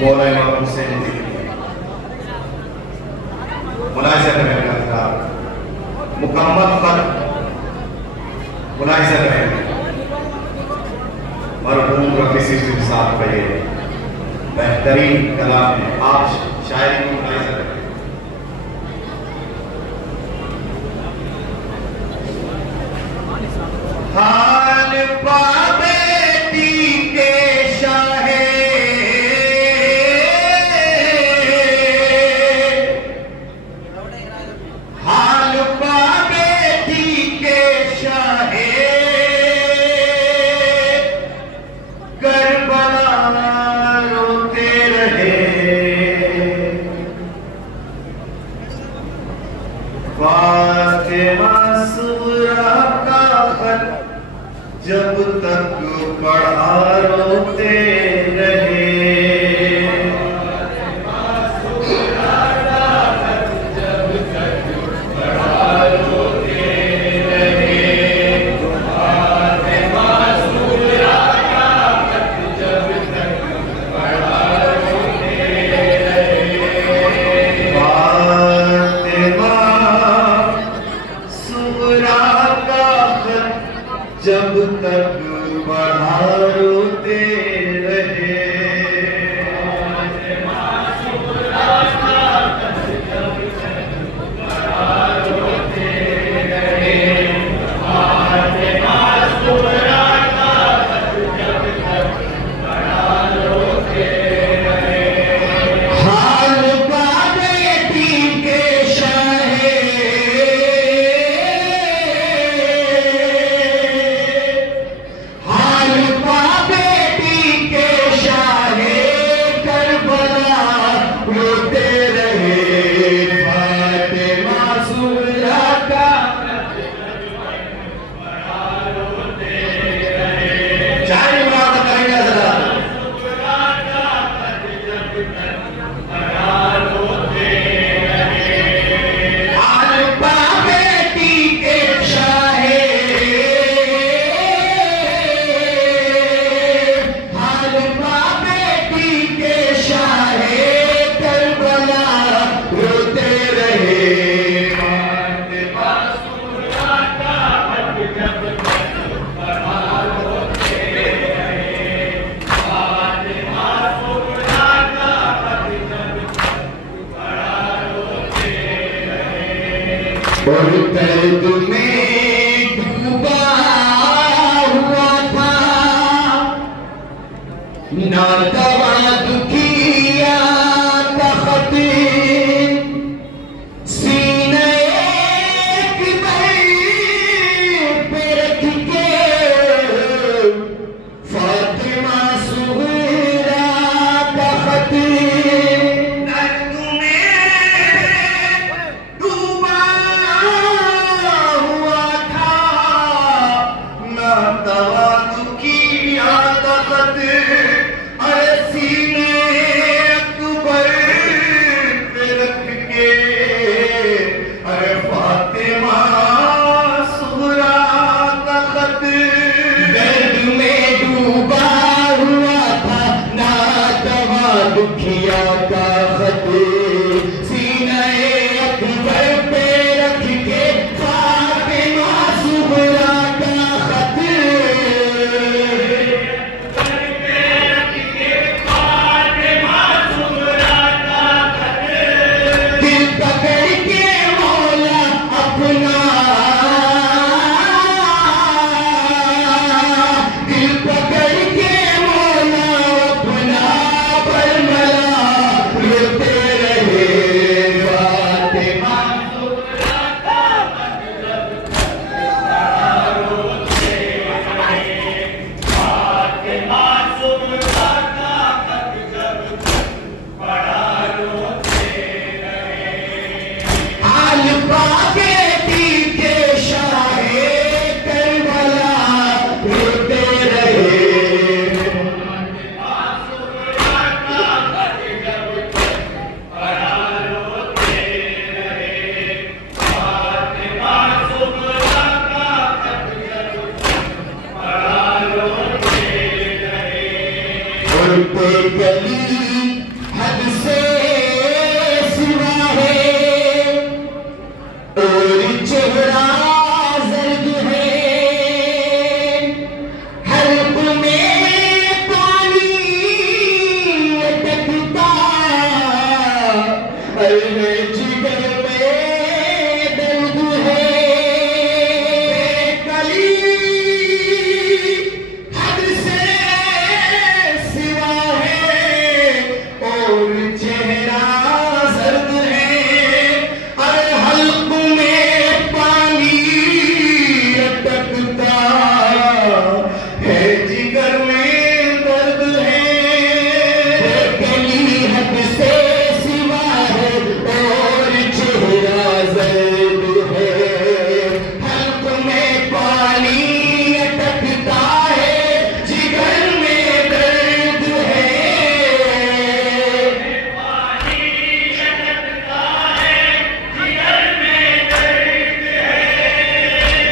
मौला इमाम हुसैन मुलाहिजा करेंगे था मुकम्मल खत मुलाहिजा करेंगे मरहूम रफी सिद्दीकी साहब का ये बेहतरीन कलाम है। आप शायरी को मुलाहिजा करें। हाल बेटी के शाहे हाल बेटी के शाहे करबला रोते रहे फातिमा सुगरा का खत जब तक पढ़ा रोते रहे जब तक पढ़ा रोते रहे और दर्द में डूबा हुआ था ना दवा दुखिया तखत सीने पे रख के फातिमा सुगरा तखत दुखिया का खत सीने अकबर पे रख के फातिमा सुगरा का खत पे रख के फातिमा सुगरा का खत दिल पकड़ के मौला अपना दिल पकड़ के मौला अपना गली हद से सिवा है और चेहरा जर्द है, हल्क में पानी अटकता, अरे जिगर में दर्द है। कली हद से सिवा है और चेहरा जर्द है, अरे हल्क में पानी अटकता है, जिगर में दर्द है। कली हद से सिवा है और चेहरा जर्द है, हल्क में पानी अटकता है, जिगर में दर्द है।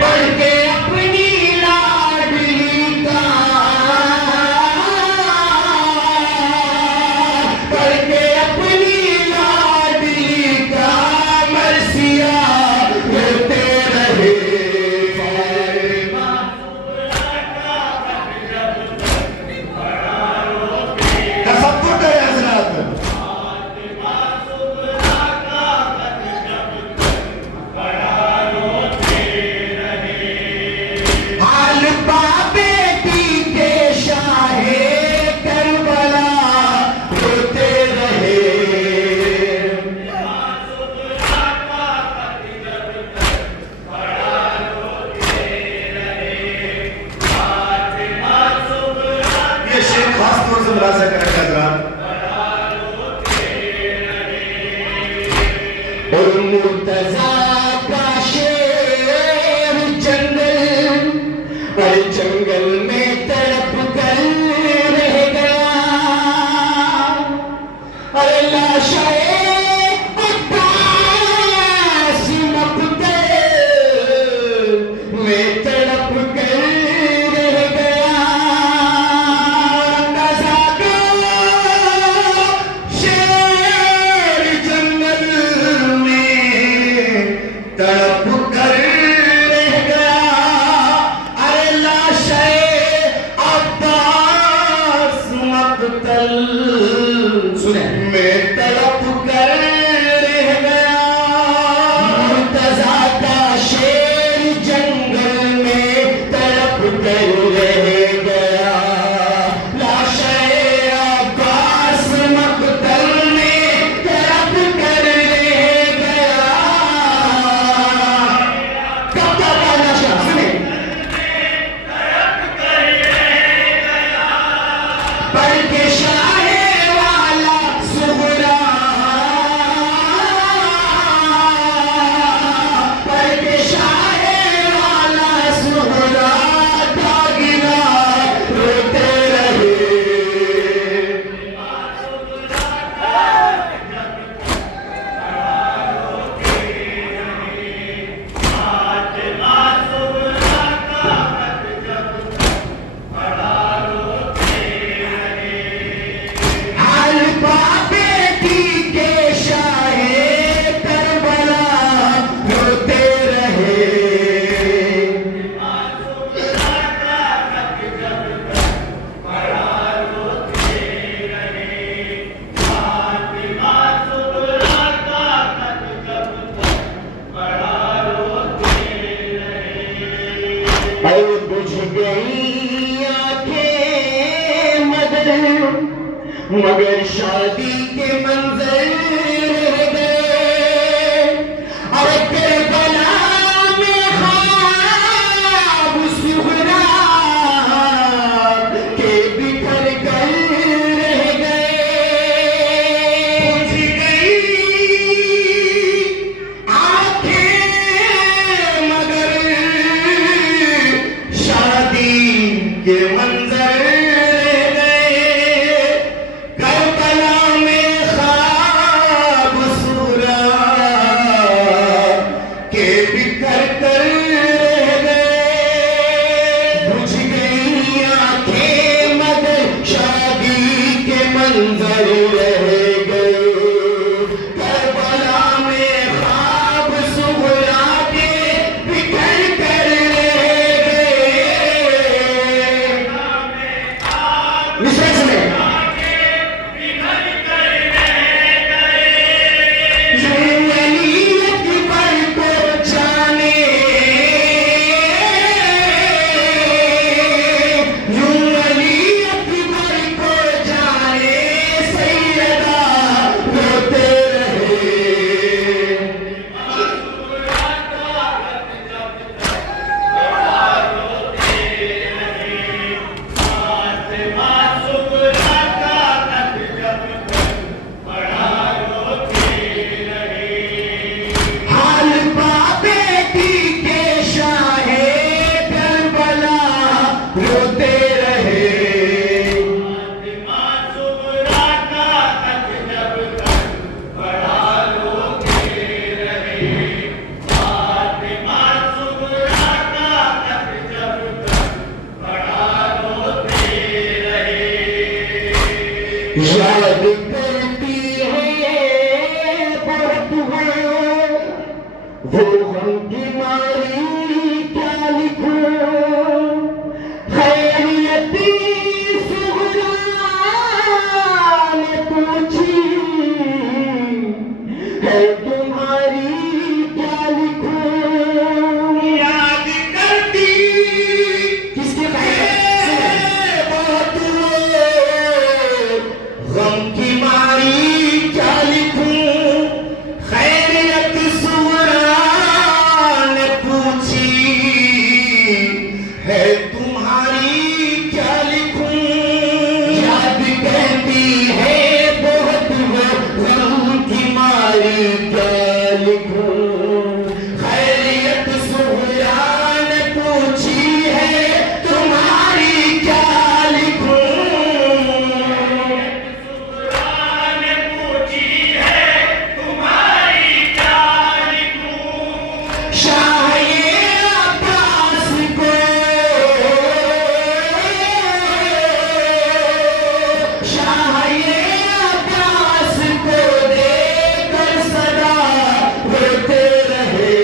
पढ़ के अपनी लाडली का, पढ़ के अपनी लाडली का मरसिया रोते रहे। तसब्बुर करें हज़रात। हाल बेटी के शाहे करबला रोते रहे। ये शेर खास तौर से मुलाजा करें हज़रात। और मुर्तजा का शेर जंगल, और जंगल में तड़प कर रह गया, अरे लाशाए अब्बास मकतल में तड़प कर रह गया। रज़ा का शेर जंगल में तड़प कर रह गया, अरे लाशाए अब्बास मकतल सुने में तड़प कर रह गया। मुर्तजा का शेर जंगल में तड़प कर रह गया, लाशाए अब्बास मकतल में तड़प कर रह गया। कब तक का नशा सुने, पढ़ के शाहे वाला सुगरा, पढ़ के शाहे वाला सुगरा दागिना रोते रहे। हाल बेटी के शाहे करबला रोते रहे। और बुझ गई आंखें मगर शादी के मंजर रह गए, अरे करबला में ख्वाब सुगरा के बिखर कर रह गए। बुझ गई आंखें मगर शादी के मंजर रह गए, करबला में ख्वाब सूरा के बिखर कर रह गए। बुझ गई आंखें मगर शादी याद करती है बहुत है वो गम की मारी क्या लिखूं खैरियती सुगरा ने पूछी है तुम्हारी क्या लिखूं याद करती किसके बहुत गम की मारी क्या लिखूं खैरियत सुगरा ने पूछी है तुम्हारी क्या लिखूं याद कहती है बहुत गम की मारी क्या लिखूं खैरियत सुगरा ने पूछी है तुम्हारी क्या लिखूं शाये अब्बास को शाये अब्बास को देकर सदा रोते रहे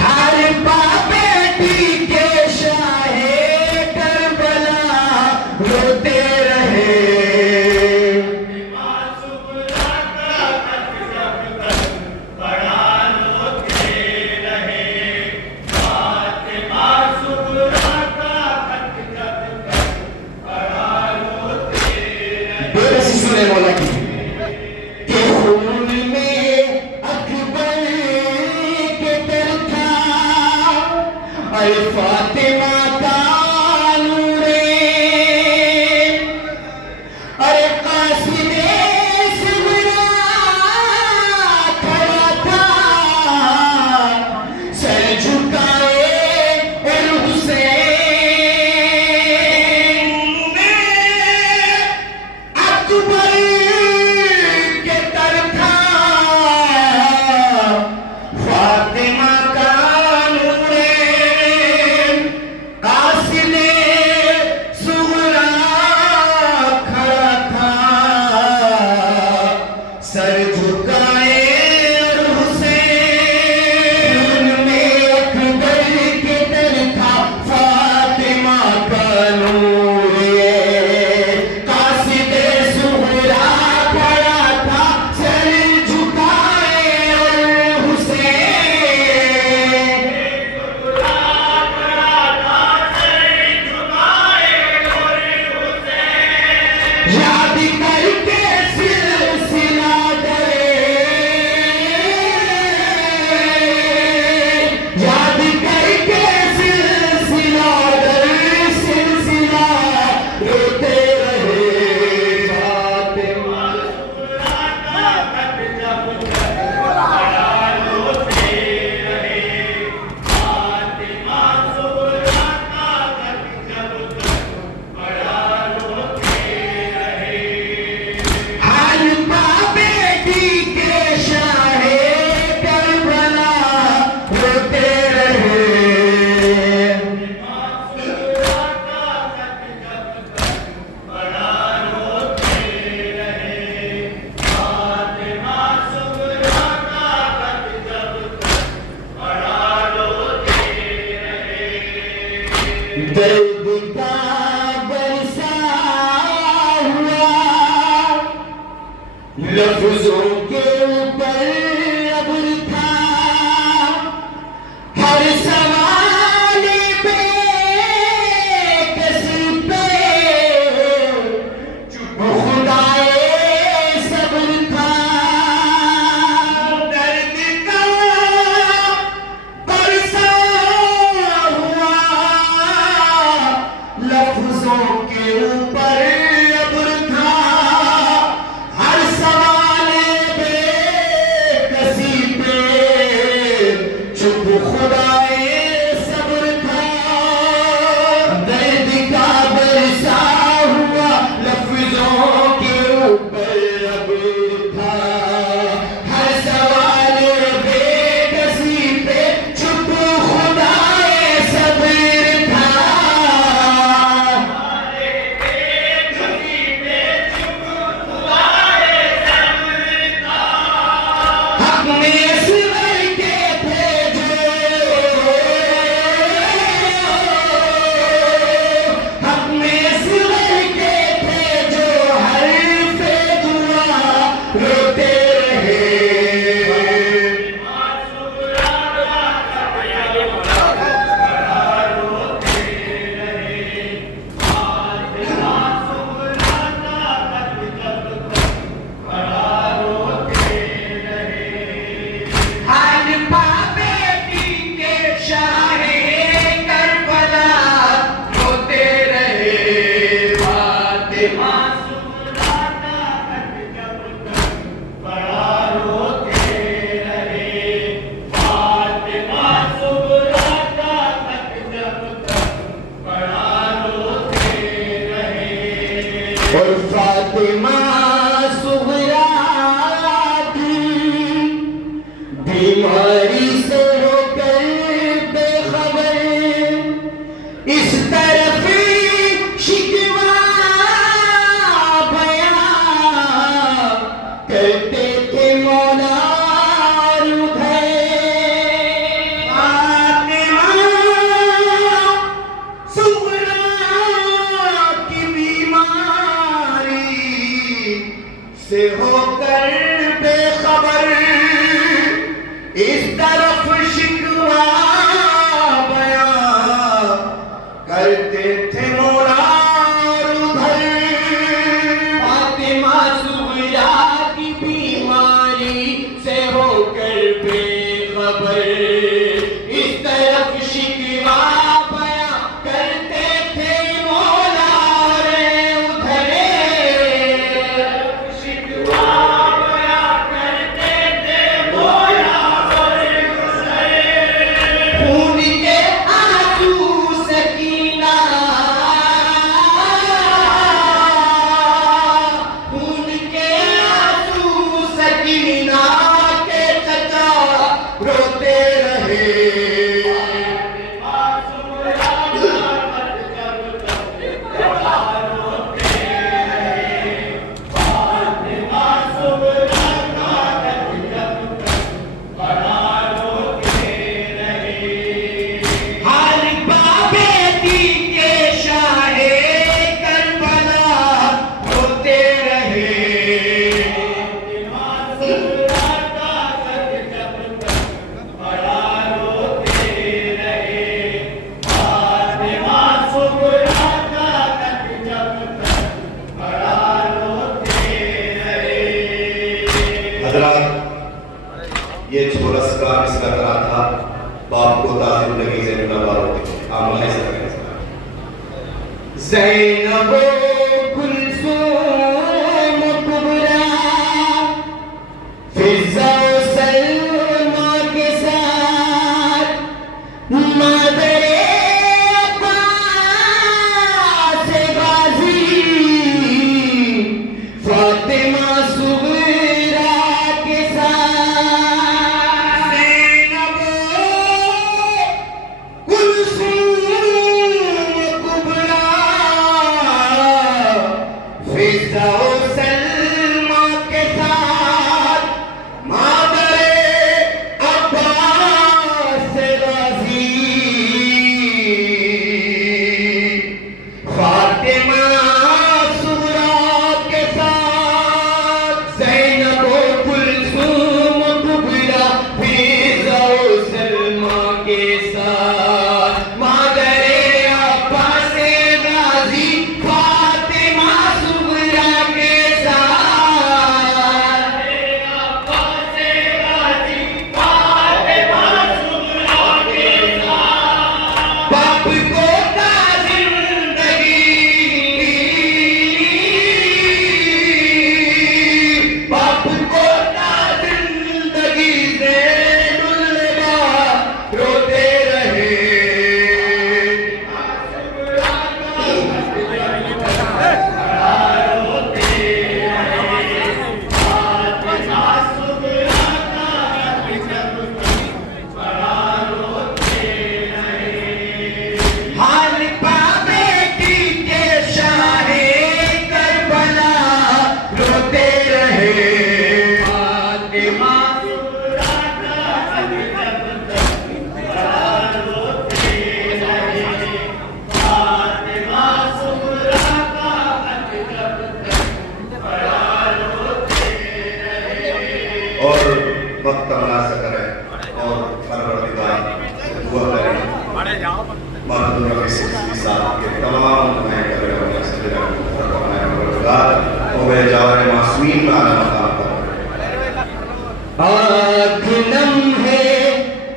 हर बेटी के शाहे करबला रोते रहे बेबसी सुने मौला की के खून में अकबर के दिल था अरे फातिमा का नूरे अरे कासिमे सिमरा खड़ा था सर झुकाए और हुसैन अकबर के तर था फातिमा का नूरे कासिमे सुगरा खड़ा था सर झुकाए और हुसैन में अकबर के तर था फातिमा का नूरे कासिमे सुगरा खड़ा था सर झुकाए और हुसैन याद करके सिलसिला डरे याद करके सिलसिला डरे सिलसिला रोते रहे फातिमा हर बेटी के शाहे करबला रोते रहे दर्द का बरसा हुआ लफ्जों के ऊपर अब्र था हर सवाल पे किसी पे खुदाए सब्र था दर्द का बरसा हुआ लफ्जों के ऊपर अब्र था हर सवाल पे और फातिमा सुगरा की बीमारी से होकर बेखबर इस तरफ शिकवा बयां करते थे मौला उधर फातिमा सुगरा की बीमारी से होकर बेखबर इस तरफ शिकवा बयां करते थे मौला उधर फातिमा सुगरा की बीमारी से होकर बेखबर इस तरफ शिकवा बयां करते थे मौला रे उधर शिकवा बयां करते थे मौला रे उधर खून के आंसू सकीना खून के आंसू सकीना के चचा रोते रहे हाल बाबेती के शाहे करबला रोते रहे हजरात, ये छोरा का मिसरा करा था बाप को ताज़ी जिंदगी से मुनव्वर होते आमला ऐसा करें ज़ैनब कुलसूम कुबरा फिज़ा सलमा के साथ मादरे अब्बास गाज़ी फातिमा सुगरा के साथ ज़ैनब कुलसूम कुबरा फिज़ा सलमा के साथ मादरे अब्बास गाज़ी फातिमा सुगरा के साथ ज़ैनब कुलसूम कुबरा फिज़ा सलमा के साथ मादरे अब्बास गाज़ी फातिमा सुगरा के साथ अब्बास गाज़ी फातिमा सुगरा के साथ बाप को ता जिंदगी बाप को ता जिंदगी से दुल्हा रोते रहे हाल बाबेती के शाहे करबला रोते रहे फातिमा और वक्त मुनासिब करें और परवरदिगार से दुआ करें मर्दों के साथ के तमाम मैं कर रहा हूं सजदा फरमाए परवरदिगार और मेरे जावरे मासूमीन में आला मकाम पर आँख नम है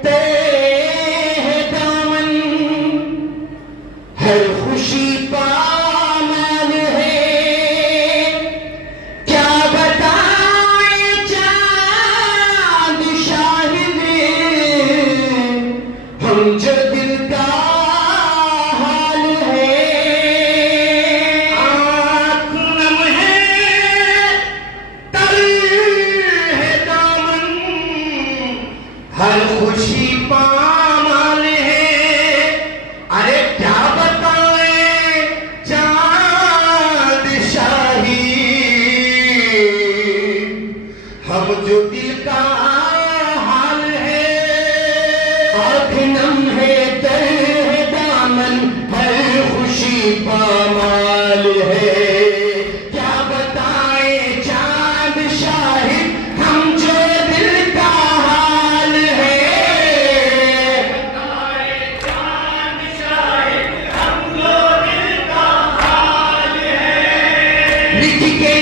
तेरे दामन हर खुशी पामाल है क्या बताएं चांद शाहिद हम जो दिल का अब जो दिल का हाल है, आँख नम है, तर है दामन, हर खुशी पामाल है। क्या बताए चांद शाहिद हम जो दिल का हाल है, लिख के